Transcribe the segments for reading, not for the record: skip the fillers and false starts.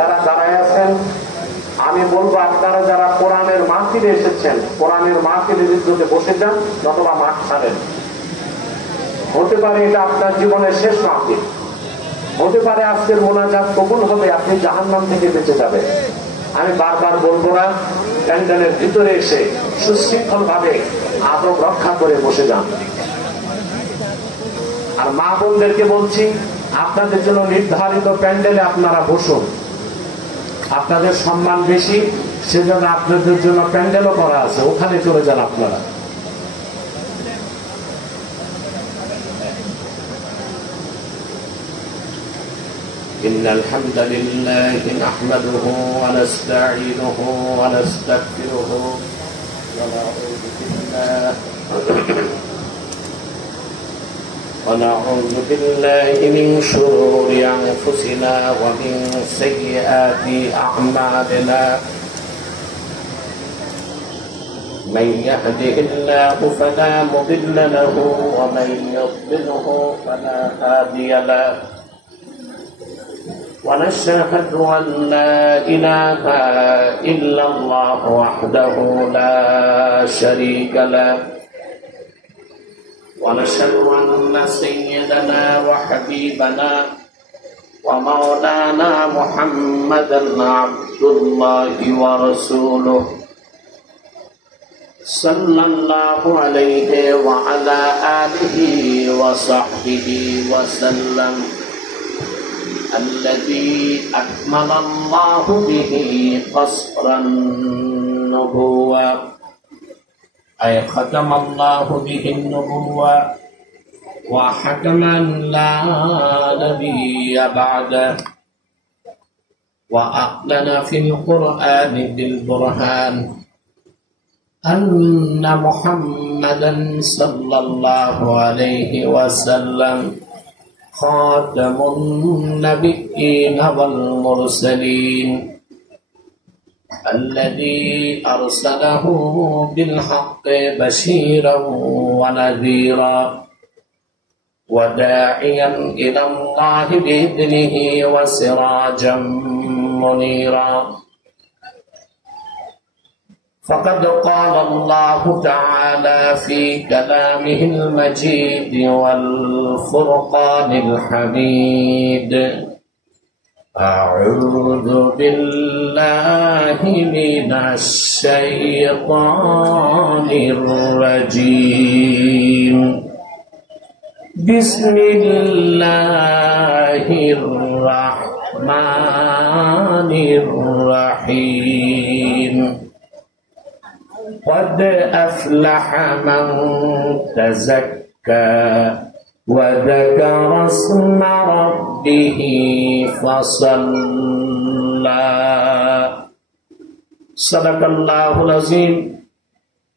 যারা দাঁড়ায় আছেন, আমি বলবো আপনারা যারা কোরআনের মাহফিলে এসেছেন, কোরআনের মাহফিলের ইজ্জতে বসে যান, অথবা মাঠ ছাড়েন। হতে পারে এটা আপনার জীবনের শেষ মাহফিল, হতে পারে আজকের মোনাজাত কবুল হবে, আপনি জাহান্নাম থেকে বেঁচে যাবেন। আমি বারবার বলবো না, প্যান্ডেলের ভিতরে এসে সুশৃঙ্খল ভাবে আদব রক্ষা করে বসে যান। আর মা বোনদেরকে বলছি, আপনাদের জন্য নির্ধারিত প্যান্ডেলে আপনারা বসুন। আপনাদের সম্মান বেশি, সেজন্য আপনাদের জন্য প্যান্ডেলও করা আছে, ওখানে চলে যান আপনারা। إن الحمد لله نحمده ونستعينه ونستغفره ونعوذ بالله من شرور أنفسنا ومن سيئات أعمالنا من يهده الله فلا مضل له ومن يضلله فلا هادي له ونشهد أن لا إله إلا الله وحده لا شريك له ونشهد أن سيدنا وحبيبنا ومولانا محمدا عبد الله ورسوله صلى الله عليه وعلى آله وصحبه وسلم الذي أكمل الله به قصر النبوة أي ختم الله به النبوة وحكم لا نبي بعده وأعلن في القرآن بالبرهان أن محمدا صلى الله عليه وسلم خاتم النبيين والمرسلين الذي أرسله بالحق بشيرا ونذيرا وداعيا إلى الله بإذنه وسراجا منيرا فقد قال الله تعالى في كلامه المجيد والفرقان الحميد أعوذ بالله من الشيطان الرجيم بسم الله الرحمن الرحيم قد أفلح من تزكى وذكر اسم ربه فصلى صدق الله العظيم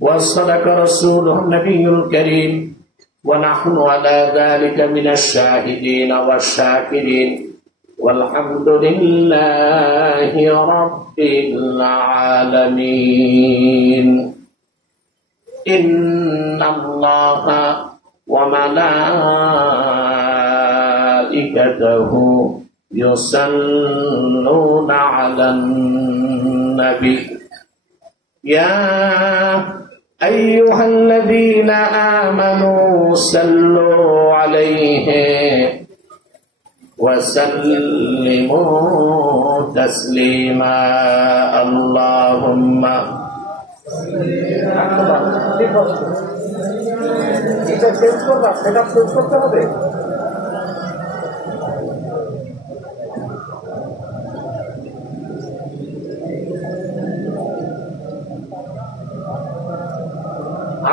وصدق رسوله النبي الكريم ونحن على ذلك من الشاهدين والشاكرين والحمد لله رب العالمين إن الله وملائكته يصلون على النبي يا أيها الذين آمنوا صلوا عليه وسلموا تسليما اللهم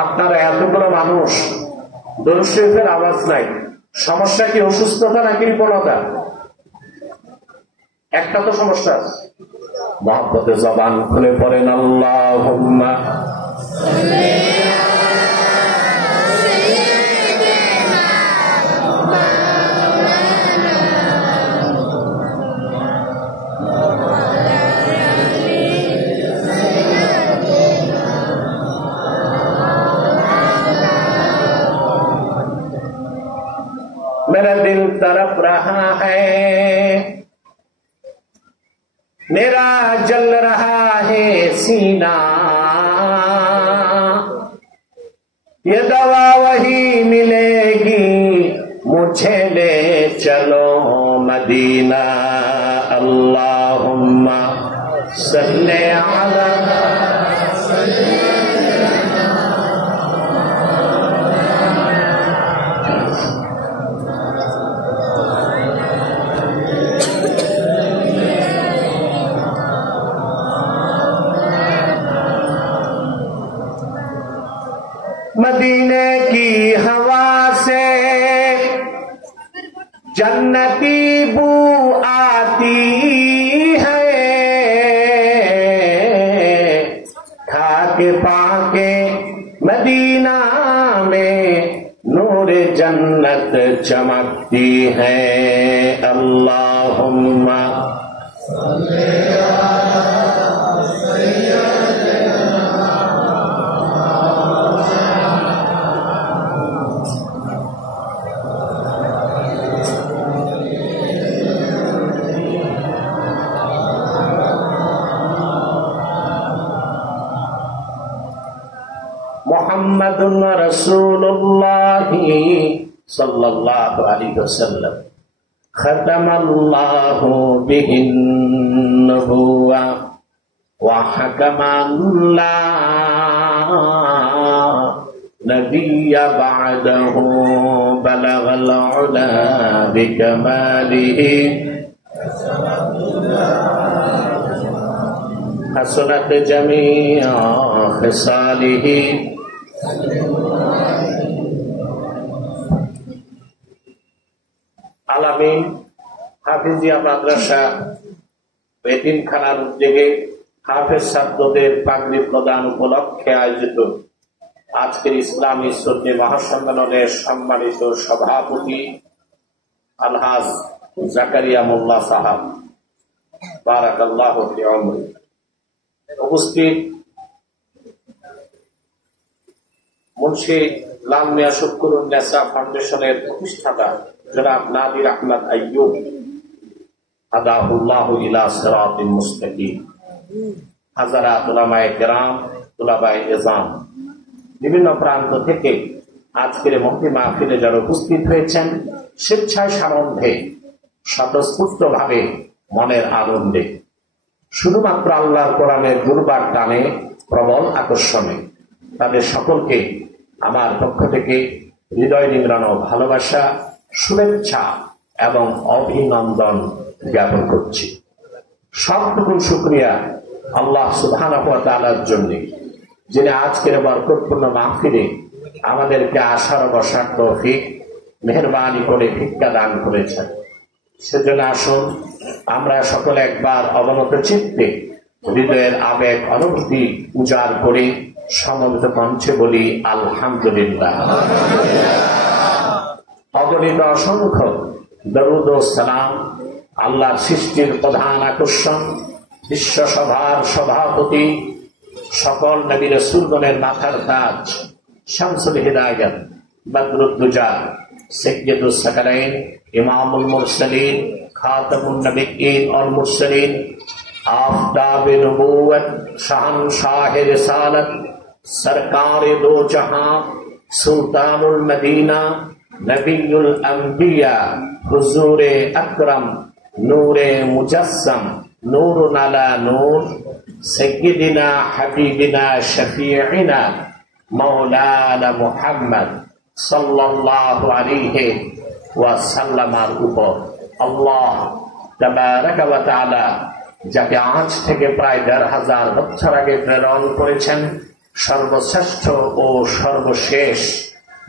আপনারা এতগুলো মানুষ, দরুদ শরীফের আওয়াজ নাই, সমস্যা কি অসুস্থতা নাকি বিপন্নতা? একটা তো সমস্যা। মহব্বতে জবান খুলে পড়েন আল্লাহুম্মা मेरा दिल तड़प रहा है मेरा जल रहा है सीना, ये दवा वही मिलेगी, मुझे ले चलो मदीना। अल्लाहुम्मा सल्ले अला मदीने की हवा से जन्नती बू आती है, खाके पाके मदीना में नूर जन्नत चमकती है। अल्लाहुम्मा मुहम्मदुन रसूलुल्लाह सल्लल्लाहु अलैहि वसल्लम खतमल्लाहु बिहिन नबुव्वा व हकमन ला नबिय्य बअदहु बलगल उला बिकमालिही हसनत जमीअ खिसालिही। আলামিন হাফিজিয়া মাদ্রাসা এতিমখানার উদ্যোগে হাফেজ ছাত্রদের পাগড়ি প্রদান উপলক্ষে আয়োজিত আজকের ইসলামী শ্রদ্ধা মহাসম্মেলনের সম্মানিত সভাপতি আলহাজ জাকারিয়া মোল্লা সাহাব বারাকাল্লাহু ফি উমরি, উপস্থিত মুন্সি লাল মিয়া শুকরুন নেসা ফাউন্ডেশনের প্রতিষ্ঠাতা জনাব নাদির আহমদ আইয়ুব হাদাহুল্লাহু ইলা সিরাতিল মুস্তাকিম, হাজারাত উলামায়ে কেরাম, তুলাবায়ে ইজাম, বিভিন্ন প্রান্ত থেকে আজকের মুফতি মাহফিলে যারা উপস্থিত হয়েছেন, স্বেচ্ছায় সানন্দে স্বতঃস্ফূর্তভাবে মনের আনন্দে, শুধুমাত্র আল্লাহর কোরআনের দুর্বার টানে প্রবল আকর্ষণে, তাদের সকলকে আমার পক্ষ থেকে হৃদয় নিংড়ানো ভালোবাসা, শুভেচ্ছা এবং অভিনন্দন জ্ঞাপন করছি। সবটুকু শুকরিয়া আল্লাহ সুবহানাহু ওয়া তাআলার জন্য, যিনি আজকের বরকতপূর্ণ মাহফিলে আমাদেরকে আসার বসার তৌফিক মেহেরবানি করে ভিক্ষা দান করেছেন। সেজন্য আসুন আমরা সকলে একবার অবনত চিত্তে হৃদয়ের আবেগ অনুভূতি উজাড় করে সমবেত কণ্ঠে বলি আলহামদুলিল্লাহ। অগণিত অসংখ্য দরুদ ও সালাম আল্লাহর সৃষ্টির প্রধান আকর্ষণ, বিশ্বসভার সভাপতি, সকল নবী রাসূলগণের মাথার তাজ, শামসুল হিদায়াত, বদরুদ্দুজা, সাইয়্যিদুস সাকালাইন, ইমামুল মুরসালিন, খাতামুন নবিয়্যিন ওয়াল মুরসালিন, আফতাবে নবুওয়াত, শাহনশাহে রিসালাত, সরকারে দো জাহান, সুলতানুল মদিনা, নবিয়ুল আম্বিয়া, হুজুরে আকরাম, নূরে মুজাসসাম, নূরুন আলা নূর, সাইয়্যিদিনা হাবিবিনা শফিঈনা মাওলানা মুহাম্মদ সাল্লাল্লাহু আলাইহি ওয়া সাল্লামের উপর আল্লাহ তাবারাকা ওয়া তাআলা যাকে আজ থেকে প্রায় ১৫০০ বছর আগে প্রেরণ করেছেন, সর্বশ্রেষ্ঠ ও সর্বশেষ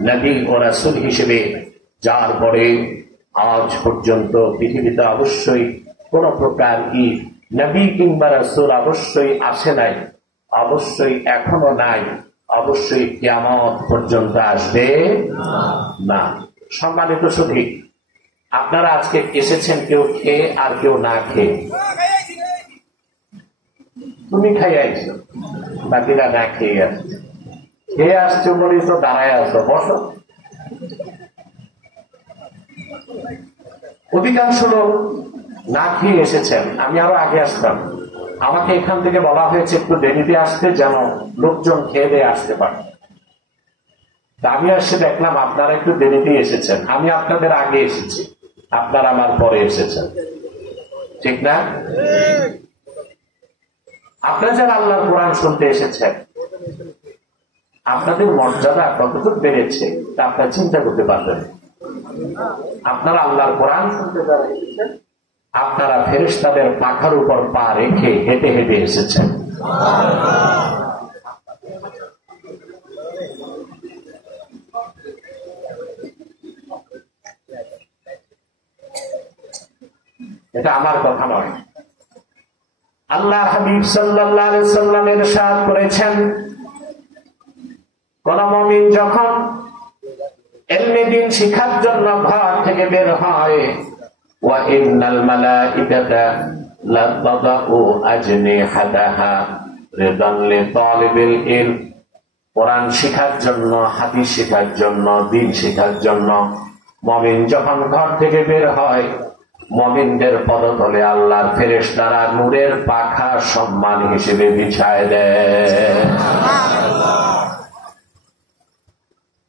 নবী ও রাসূল হিসেবে, যার পরে আজ পর্যন্ত পৃথিবীতে অবশ্যই কোন প্রকার নবী কিংবা রাসূল অবশ্যই আসে নাই, অবশ্যই এখনো নাই, অবশ্যই কিয়ামত পর্যন্ত আসবে না। সম্মানিত সুধী, আপনারা আজকে এসেছেন কেউ খেয়ে আর কেউ না খেয়ে। তুমি খাই আইছো, বাকিরা না খেয়ে আসছে। খেয়ে আসছো বলি তো দাঁড়ায় আসো, বসো। অধিকাংশ লোক না খেয়ে এসেছেন, আমি আরো আগে আসতাম, আমাকে এখান থেকে বলা হয়েছে একটু দেরিতে আসতে যেন লোকজন খেয়ে দিয়ে আসতে পারে। আমি আসে দেখলাম আপনারা একটু দেরিতে এসেছেন, আমি আপনাদের আগে এসেছি, আপনারা আমার পরে এসেছেন, ঠিক না? আপনারা যারা আল্লাহর কোরআন শুনতে এসেছেন, আপনাদের মর্যাদা কতটুকু বেড়েছে তা আপনারা চিন্তা করতে পারবেন। আপনারা আল্লাহর কোরআন শুনতে যারা এসেছেন, আপনারা ফেরেশতাদের পাখার উপর পা রেখে হেঁটে হেঁটে এসেছেন। এটা আমার কথা নয়, আল্লাহ হাবিব সাল্লাল্লাহু আলাইহি ওয়াসাল্লাম ইরশাদ করেছেন, কোন মুমিন যখন ইলমে দ্বীন শিক্ষার জন্য ঘর থেকে বের হয়, ওয়া ইন্নাল মালাইকাতা লা তাদাউ আজনিহাতাহা রিদান লিতালিবিল ইলম, কোরআন শিক্ষার জন্য, হাদিস শিক্ষার জন্য, দ্বীন শিক্ষার জন্য মুমিন যখন ঘর থেকে বের হয়, মুমিনদের পদতলে আল্লাহর ফেরেশতারা নূরের পাখা সম্মান হিসেবে বিছায় দেয়।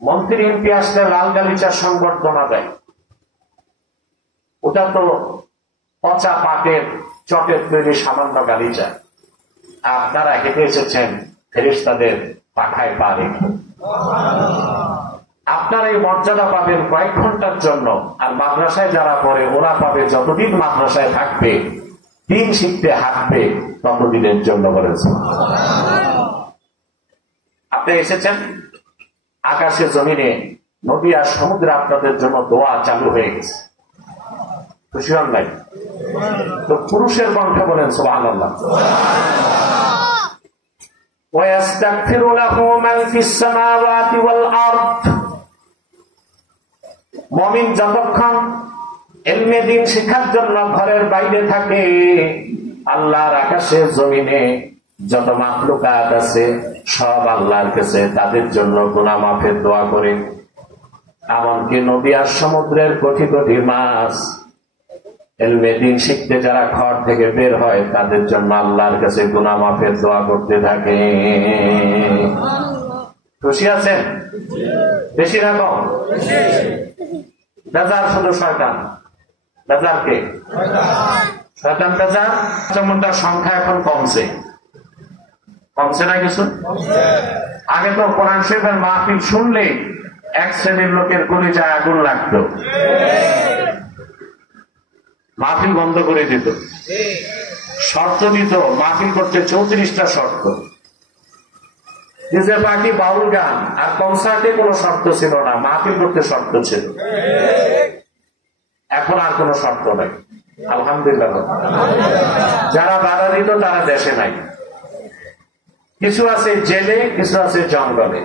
মন্ত্রী এমপি আসলে লাল গালিচার সংবর্ধনা দেয়, ওটা তো পচা পাটের চটের তৈরি সামান্য গালিচা। আপনারা হেঁটে এসেছেন ফেরেশতাদের পাখায় পা রেখে। আপনারা এই মর্যাদা পাবেন কয়েক ঘন্টার জন্য, আর মাদ্রাসায় যারা পড়ে ওরা পাবে যতদিন মাদ্রাসায় থাকবে, দিন শিখতে হাঁটবে ততদিনের জন্য বলেছে। আপনি এসেছেন, আকাশে জমিনে নদী আর সমুদ্রে আপনাদের জন্য দোয়া চালু হয়ে গেছে, খুশি হন নাই? তো পুরুষের কণ্ঠে বলেন সুবহানাল্লাহ। ওয়াস্তাগফিরু লাহু মান ফিস সামাওয়াতি ওয়াল আরদ, মুমিন যতক্ষণ ইলমে দ্বীন শিক্ষার জন্য ঘরের বাইরে থাকে, আল্লাহর আকাশে জমিনে যত মাখলুকাত আছে সব আল্লাহর কাছে তাদের জন্য গুনাহ মাফের দোয়া করে। এমনকি নদী আর সমুদ্রের কোটি কোটি মাছ ইলমে দ্বীন শিখতে যারা ঘর থেকে বের হয় তাদের জন্য আল্লাহর কাছে গুনাহ মাফের দোয়া করতে থাকে। খুশি আছেন? বেশি না কম? বেজার শুধু শয়তান। বেজার কে? শয়তান বেজার। যেমনটার সংখ্যা এখন কমছে, কমছে না কিছু? আগে তো কোরআন শরীফের মাহফিল শুনলে এক শ্রেণীর লোকের কলিজায় আগুন লাগতো, মাহফিল বন্ধ করে দিত, শর্ত দিত মাহফিল করতে 34টা শর্ত। নিজের পার্টি বাউল গান আর কনসার্টে কোনো শর্ত ছিল না, মাহফিল করতে শর্ত ছিল। এখন আর কোনো শর্ত নাই, আলহামদুলিল্লাহ। যারা বাধা দিত তারা দেশে নাই, কিছু আছে জেলে, কিছু আছে জঙ্গলে।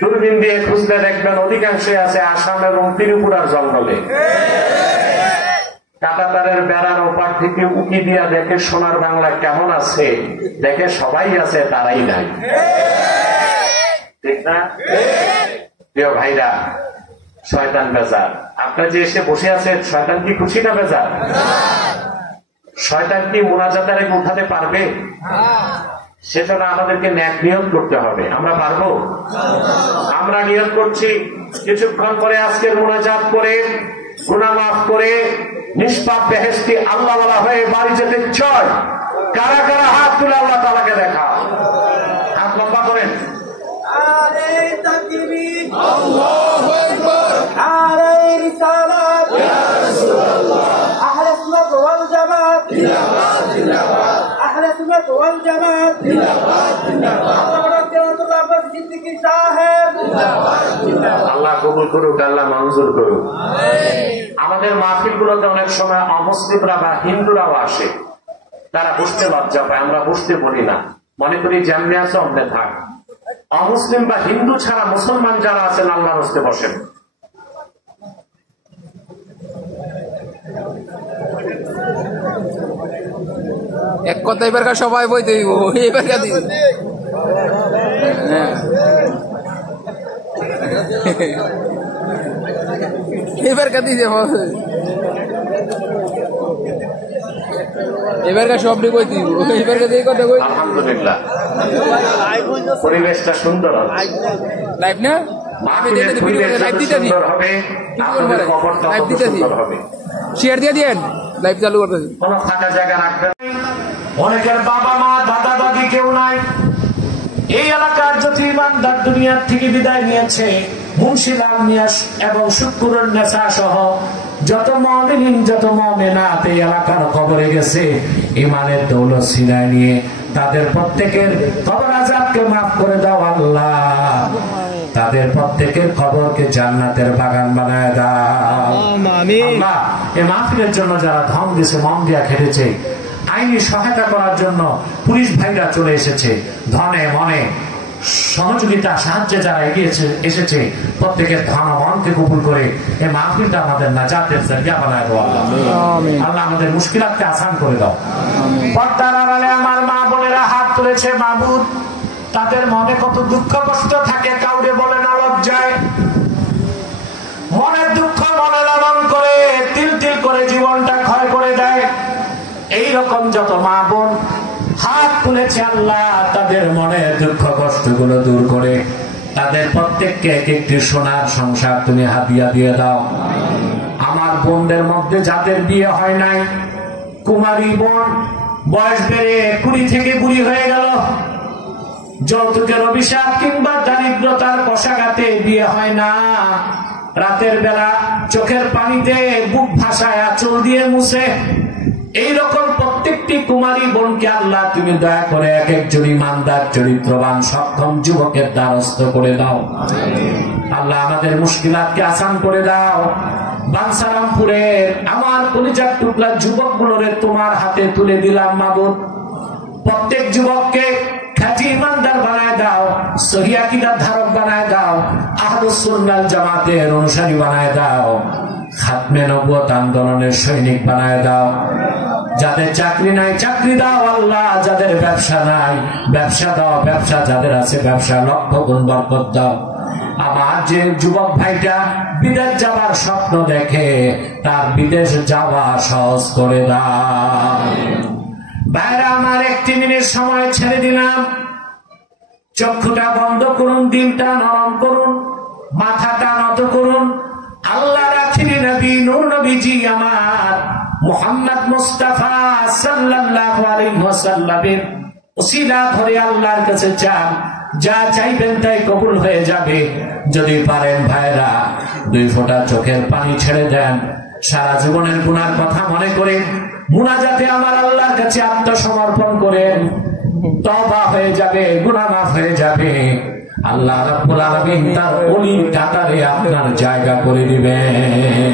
দূরবীন দিয়ে খুঁজলে দেখবেন অধিকাংশ আছে আসাম এবং ত্রিপুরার জঙ্গলে। কাঁটাতারের বেড়ার ওপার থেকে উকি দিয়া দেখে সোনার বাংলা কেমন আছে, দেখে সবাই আছে তারাই নাই, ঠিক না? প্রিয় ভাইরা, শয়তান বেজার। আপনার যে এসে বসে আছেন, শয়তান কি খুশি না বেজার? শয়তান কি মুনাজাতের উঠাতে পারবে? সেজন্য আমাদেরকে ন্যাক নিয়ত করতে হবে। আমরা পারবো? আমরা নিয়ত করছি কিছুক্ষণ পরে আজকের মুনাজাত করে গুনাহ মাফ করে নিষ্পাপ বেহেশতি আল্লাহওয়ালা হয়ে বাড়ি যেতে চায়। কারা কারা হাত তুলে আল্লাহ তাআলাকে দেখা? হাত লম্বা করেন। নারে তাকবীর, আল্লাহু আকবার, নারে রিসালাত, ইয়া রাসূলুল্লাহ, আহলে সুন্নাত ওয়াল জামাত, জিন্দাবাদ জিন্দাবাদ, আহলে সুন্নাত ওয়াল জামাত, জিন্দাবাদ জিন্দাবাদ, আল্লাহ সিদ্দিকী সাহেব, জিন্দাবাদ জিন্দাবাদ। আল্লাহ কবুল করুক, আল্লাহ মঞ্জুর করুক। আমাদের মাহফিলগুলোতে অনেক সময় অমুসলিমরা বা হিন্দুরাও আসে, তারা বুঝতে লজ্জা পায়, আমরা বুঝতে বলি না, মনে করি যেমনি আছে অমনে থাক। অমুসলিম বা হিন্দু ছাড়া মুসলমান যারা আছেন আল্লাহর হস্তে বসেন। এক কথা এবার সবাই বইতে দিব, এবার দিব এবার কাটি যাব। এবারকার সবটি কই দিব এবারকার এই কথা কই আলহামদুলিল্লাহ, পরিবেশটা সুন্দর হবে, লাইভ না আমি দেখতে ভিডিও লাইভ দিতে দিই সুন্দর হবে, আপনাদের কবরটা লাইভ দিতে দিই, সুন্দর হবে। শেয়ার দিয়ে দেন, লাইভ চালু করতেছি। কোনো ফাঁকা জায়গা রাখবেন। অনেকের বাবা মা দাদা দাদি কেউ নাই। এই এলাকার যত ইমানদার দুনিয়ার থেকে বিদায় নিয়েছে, মুন্সিলাল নিয়াস এবং শুক্কুরের নেশা সহ যত মুমিন যত মুমিনাত এই এলাকার কবরে গেছে, ইমানের দৌলত সিনায় নিয়ে তাদের প্রত্যেকের কবর আযাবকে মাফ করে দাও আল্লাহ। তাদের প্রত্যেকের কবরকে জান্নাতের বাগান বানায় দাও আল্লাহ। এই মাহফিলের জন্য যারা ধন দিয়েছে, মন দিয়া খেটেছে, আইনি সহায়তা করার জন্য পুলিশ ভাইরা চলে এসেছে, ধনে মনে সহযোগিতা সাহায্যে যারা এসেছে, প্রত্যেকের ধন মনকে কবুল করে এই মাহফিলটা আমাদের নাজাতের জায়গা বানায় দাও আল্লাহ। আল্লাহ আমাদের মুশকিলাতকে আসান করে দাও। পর্দার আড়ালে আমার মা বোনেরা হাত তুলেছে, মাবুদ তাদের মনে কত দুঃখ কষ্ট থাকে, কাউরে বলে না লজ্জায়, মনের দুঃখ মনে লালন করে তিল তিল করে জীবনটা ক্ষয় করে দেয়। এইরকম যত মা বোন হাত তুলেছে আল্লাহ, তাদের মনের দুঃখ কষ্ট গুলো দূর করে তাদের প্রত্যেককে এক একটি সোনার সংসার তুমি হাদিয়া দিয়ে দাও। আমার বোনদের মধ্যে যাদের বিয়ে হয় নাই, কুমারী বোন বয়স বেড়ে 20 থেকে বুড়ি হয়ে গেল, যৌতুকের অভিশাপ কিংবা দারিদ্রতার কষাঘাতে বিয়ে হয় না, রাতের বেলা চোখের পানিতে বুক ভাসায় আঁচল দিয়ে মুছে, এইরকম প্রত্যেকটি কুমারী বোনকে আল্লাহ তুমি দয়া করে এক একজন ইমানদার চরিত্রবান সক্ষম যুবকের দ্বারস্থ করে দাও আল্লাহ। আমাদের মুশকিলাতকে আসান করে দাও। বানসারামপুরের আমার কলিজার টুকরা যুবকগুলোরে তোমার হাতে তুলে দিলাম মাবুদ। প্রত্যেক যুবককে খাঁটি ইমানদার বানায় দাও, সহি আকীদার ধারক বানায় দাও, আহলুস সুন্নাহ জামাতের অনুসারী বানায় দাও, খাতমে নবুয়ত আন্দোলনের সৈনিক বানায় দাও। যাদের চাকরি নাই চাকরি দাও আল্লাহ, যাদের ব্যবসা নাই ব্যবসা দাও, ব্যবসা যাদের আছে ব্যবসা লক্ষ গুণ বরকত দাও। আমার যে যুবক ভাইটা বিদেশ যাবার স্বপ্ন দেখে, তার বিদেশ যাওয়া সহজ করে দাও। ভাইরা আমার 1 মিনিট সময় ছেড়ে দিলাম, চক্ষুটা বন্ধ করুন, দিলটা নরম করুন, মাথাটা নত করুন। আল্লাহ রাখিরি নবী নূর নবীজি আমার মুহাম্মদ মুস্তাফা সাল্লাল্লাহু আলাইহি ওয়াসাল্লামের উসিলা ধরে আল্লাহর কাছে চান, যা চাইবেন তাই কবুল হয়ে যাবে। যদি পারেন ভাইরা 2 ফোঁটা চোখের পানি ছেড়ে দেন, সারা জীবনের গুনার কথা মনে করে মুনাজাতে আমার আল্লাহর কাছে আত্মসমর্পণ করেন, তওবা হয়ে যাবে, গুনাহ মাফ হয়ে যাবে। আল্লাহ রাব্বুল আলামিন তার ওলির কাতারে আপনার জায়গা করে দিবেন।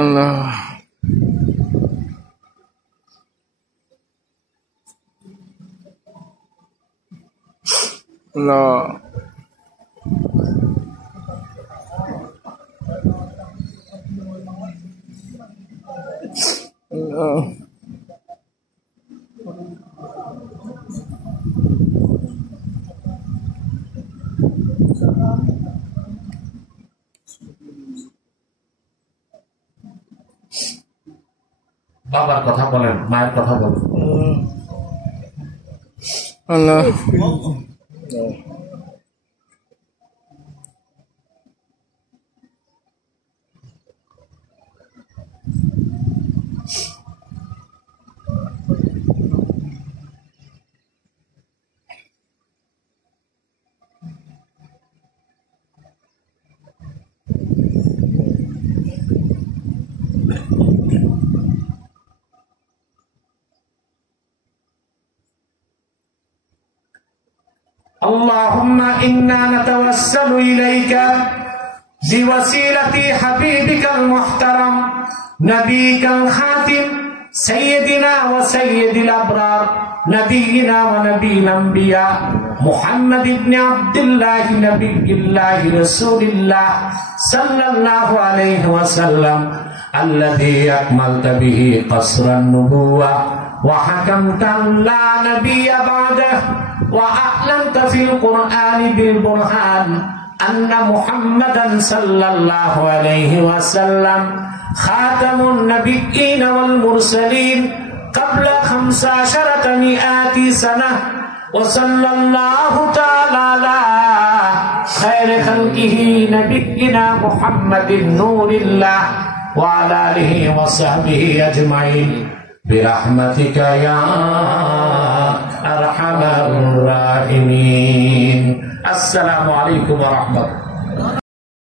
আল্লাহ আল্লাহ আল্লাহ বাবার কথা বলেন, মায়ের কথা বলেন। আল্লাহ اللهم إنا نتوسل إليك بوسيلة حبيبك المحترم نبيك الخاتم سيدنا وسيد الأبرار نبينا ونبي الأنبياء محمد بن عبد الله نبي الله رسول الله صلى الله عليه وسلم الذي أكملت به قصر النبوة وحكمت لا نبي بعده وأعلنت في القرآن بالبرهان أن محمدا صلى الله عليه وسلم خاتم النبيين والمرسلين قبل 1500 سنة وصلى الله تعالى على خير خلقه نبينا محمد نور الله وعلى آله وصحبه أجمعين برحمتك يا أرحم الراحمين. السلام عليكم ورحمة الله.